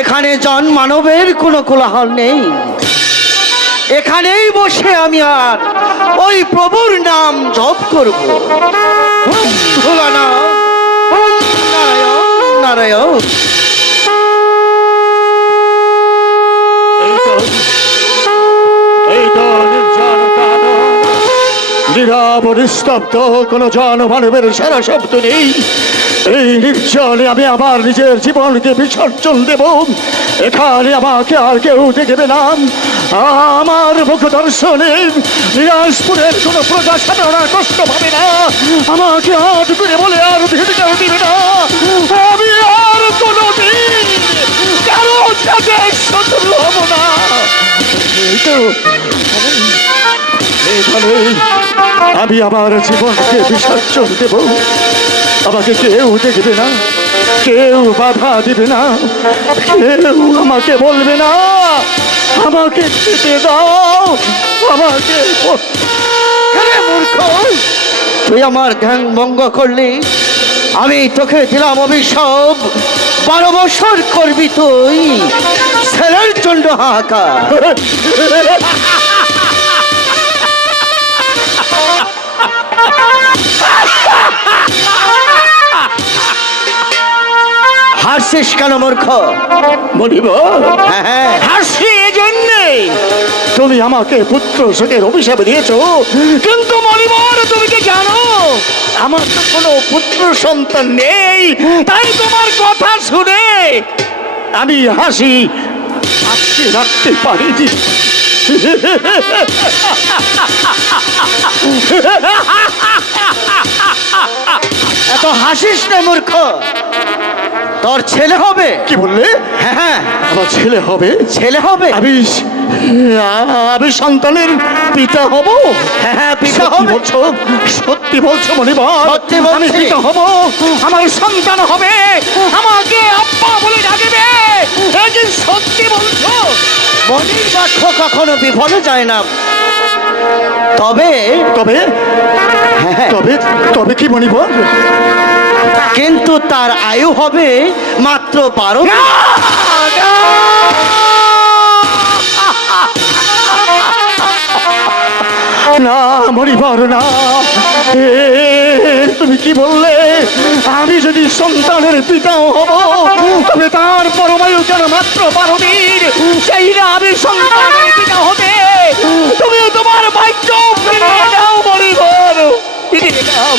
এখানে জন মানবের কোনো কোলাহল নেই। এখানেই বসে আমি আর ওই প্রভুর নাম জপ করব। নারায়ণ নারায়ণ। নীরব নিস্তব্ধ কোনো জন মানবের সারা শব্দ নেই। এই নির্জনে আমি আমার নিজের জীবনকে বিসর্জন দেব। এখানে আমাকে আর কেউ দেখবে না। আমার মুখ দর্শনে নিরাজপুরের কোনো প্রজা সাধারণ কষ্ট পাবে না। আমাকে হাত করে বলে আর ভিড় দিবে না। আমি আর কোনোদিন কারো সাথে শত্রু হব না। আমি আমার জীবনকে বিসর্জন দেব। আমাকে কেউ দেখবে না, কেউ বাধা দিবে না, কেউ আমাকে বলবে না আমাকে যেতে দাও। আমাকে মূর্খ, তুই আমার ধ্যান ভঙ্গ করলি। আমি তোকে দিলাম অভিশাপ, 12 বছর করবি তুই ছেলের চন্ড হাহাকার। হাসিস কেন মূর্খ? বলিব হাসি এজন্যে তুমি আমাকে পুত্র শোকের অভিশাপ দিয়েছ। কিন্তু মনিবর তুমি কি জানো আমার তো কোনো পুত্র সন্তান নেই। তাই তোমার কথা শুনে আমি হাসি আজকে রাখতে পারিনি। এত হাসিস না মূর্খ, তোর ছেলে হবে। কি বললে? হ্যাঁ, আমার ছেলে হবে। ছেলে হবে। আমি সন্তানের পিতা হব। হ্যাঁ, পিতা হবে। বলছো? সত্যি বলছো মনিবর? সত্যি বলছি। আমি পিতা হব, আমার সন্তান হবে, আমাকে আব্বা বলে ডাকবে। এই যে সত্যি বলছো? মনির বাক্য কখনো বিফলে যায় না। তবে তবে তবে তবে কি মনিবর? কিন্তু তার আয়ু হবে মাত্র 12। না মনিবর না, তুমি কি বললে? আমি যদি সন্তানের পিতাও হব তবে তার পরমায়ু কেন মাত্র 12 দিন। সেই না আমি সন্তানের পিতা হবে। তুমি তোমার বাক্য ফিরিয়ে দাও মনিবর।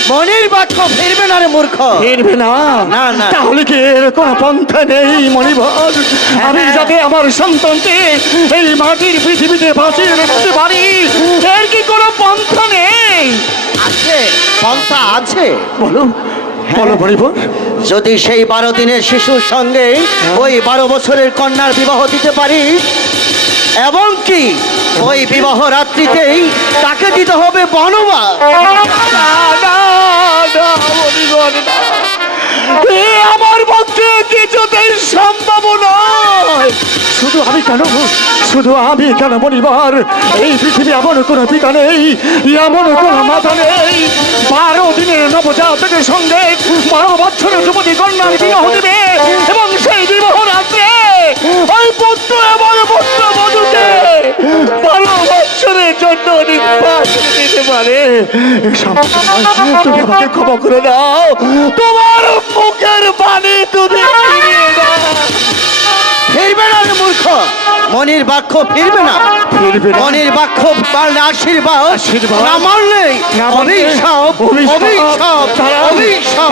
মনির বাক্য ফিরবে না রে মূর্খ। ফিরবে না? না না। তাহলে কি এর কোনো পন্থা নেই মনিবর? আমি যাতে আমার সন্তানকে এই মাটির পৃথিবীতে বাঁচিয়ে রাখতে পারি, এর কি কোনো পন্থা নেই? আছে, পন্থা আছে। বলো বলো মনিবর। যদি সেই 12 দিনের শিশুর সঙ্গে ওই 12 বছরের কন্যার বিবাহ দিতে পারিস, এবং কি ওই বিবাহ রাত্রিতেই তাকে দিতে হবে বনবাস। আমার পক্ষে এ কিছুতেই সম্ভব নয়। শুধু আমি কেন মনিবার, এই পৃথিবী এমন কোনো পিতা নেই, এমন কোনো মাতা নেই 12 দিনের নবজাতকের সঙ্গে 12 বছরের যুবতী কন্যার বিবাহ দিবে এবং সেই বিবাহ রাত্রে ওই পুত্র এবং পুত্র বধূকে 12 বছরের জন্য নির্বাস দিতে পারে। তুমি আমাকে ক্ষমা করে দাও, তোমার মুখের বাণী তুমি ফিরিয়ে দাও। ফিরবে না রে মূর্খ, মনির বাক্য ফিরবে না। ফিরবে না। মনির বাক্য পারলে আশীর্বাদ, আশীর্বাদ। না মানলে না মানলে অভিশাপ, অভিশাপ, অভিশাপ,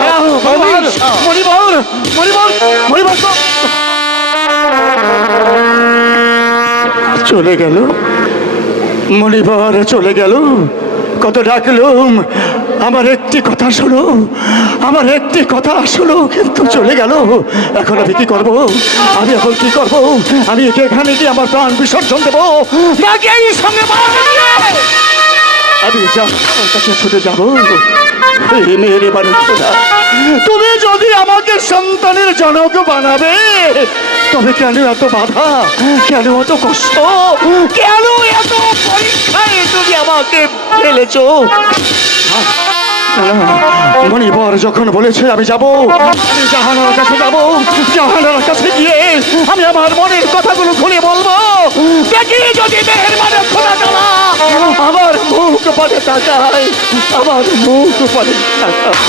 অভিশাপ। চলে গেল মনিবার, চলে গেল। কত ডাকলুম, আমার একটি কথা শোনো, আমার একটি কথা শোনো, কিন্তু চলে গেল। এখন আমি কি করব? আমি এখন কি করব? আমি এখানে গিয়ে আমার প্রাণ বিসর্জন দেবো নাকি এই সঙ্গে আমি আমার কাছে ছুটে যাব? এই মেয়ের বাড়িটা, তুমি যদি আমাকে সন্তানের জনক বানাবে, তবে কেন এত বাধা, কেন এত কষ্ট, কেন এত পরীক্ষায় তুমি আমাকে ফেলেছো? মণিবর যখন বলেছে আমি যাব, আমি জাহানার কাছে যাব, জাহানার কাছে গিয়ে আমি আমার মনের কথাগুলো খুলে বলবো। দেখি যদি মেহের মানে খোলা চালা আমার মুখ পানে তাকায়, আমার মুখ পানে তাকায়।